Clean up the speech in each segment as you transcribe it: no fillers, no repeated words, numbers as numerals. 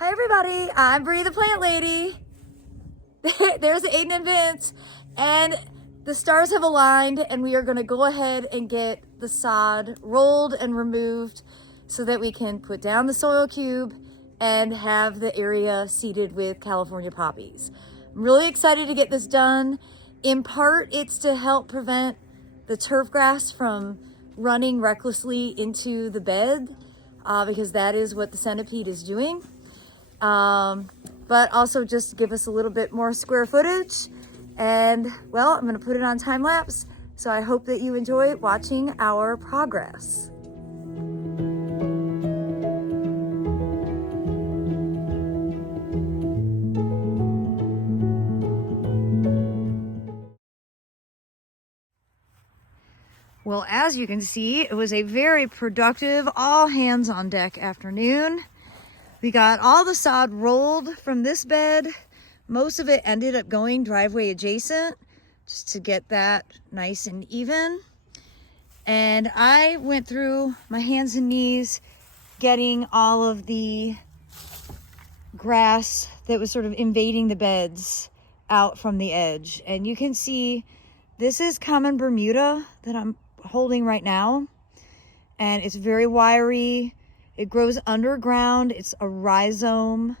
Hi everybody, I'm Bree the Plant Lady. There's Aiden and Vince, and the stars have aligned and we are gonna go ahead and get the sod rolled and removed so that we can put down the soil cube and have the area seeded with California poppies. I'm really excited to get this done. In part, it's to help prevent the turf grass from running recklessly into the bed because that is what the centipede is doing. But also just give us a little bit more square footage. And well, I'm gonna put it on time lapse. So I hope that you enjoy watching our progress. Well, as you can see, it was a very productive, all hands on deck afternoon. We got all the sod rolled from this bed. Most of it ended up going driveway adjacent just to get that nice and even. And I went through my hands and knees getting all of the grass that was sort of invading the beds out from the edge. And you can see this is common Bermuda that I'm holding right now. And it's very wiry. It grows underground. It's a rhizome.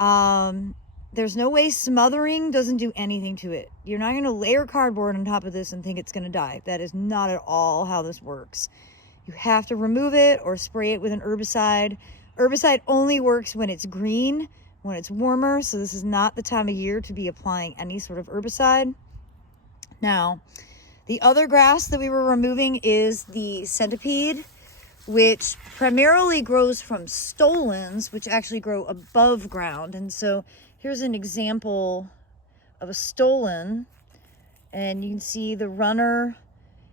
There's no way smothering doesn't do anything to it. You're not going to layer cardboard on top of this and think it's going to die. That is not at all how this works. You have to remove it or spray it with an herbicide. Herbicide only works when it's green, when it's warmer. So this is not the time of year to be applying any sort of herbicide. Now, the other grass that we were removing is the centipede, which primarily grows from stolons, which actually grow above ground. And so here's an example of a stolon, and you can see the runner.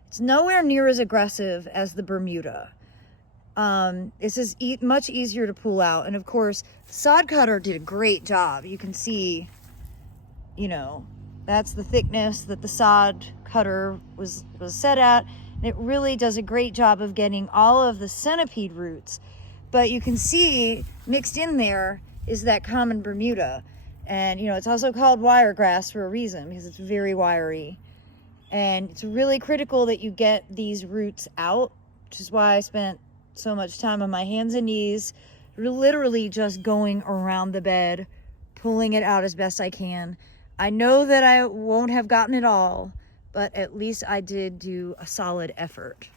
It's nowhere near as aggressive as the Bermuda. This is much easier to pull out. And of course, sod cutter did a great job. You can see, that's the thickness that the sod cutter was set at. And it really does a great job of getting all of the centipede roots. But you can see mixed in there is that common Bermuda. And, it's also called wiregrass for a reason because it's very wiry. And it's really critical that you get these roots out, which is why I spent so much time on my hands and knees, literally just going around the bed, pulling it out as best I can. I know that I won't have gotten it all, but at least I did do a solid effort.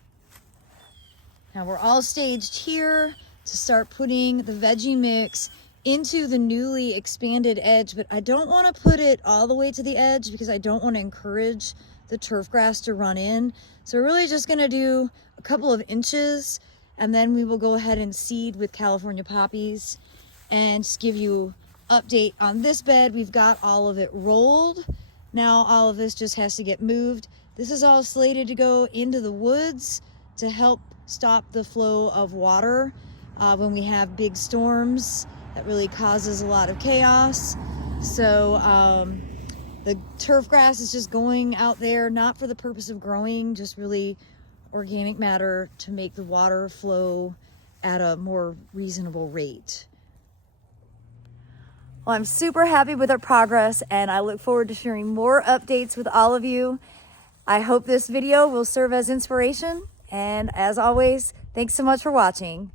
Now we're all staged here to start putting the veggie mix into the newly expanded edge, but I don't want to put it all the way to the edge because I don't want to encourage the turf grass to run in. So we're really just going to do a couple of inches, and then we will go ahead and seed with California poppies and just give you update on this bed. We've got all of it rolled. Now all of this just has to get moved. This is all slated to go into the woods to help stop the flow of water when we have big storms. That really causes a lot of chaos. So the turf grass is just going out there, not for the purpose of growing, just really organic matter to make the water flow at a more reasonable rate. Well, I'm super happy with our progress, and I look forward to sharing more updates with all of you. I hope this video will serve as inspiration, and as always, thanks so much for watching.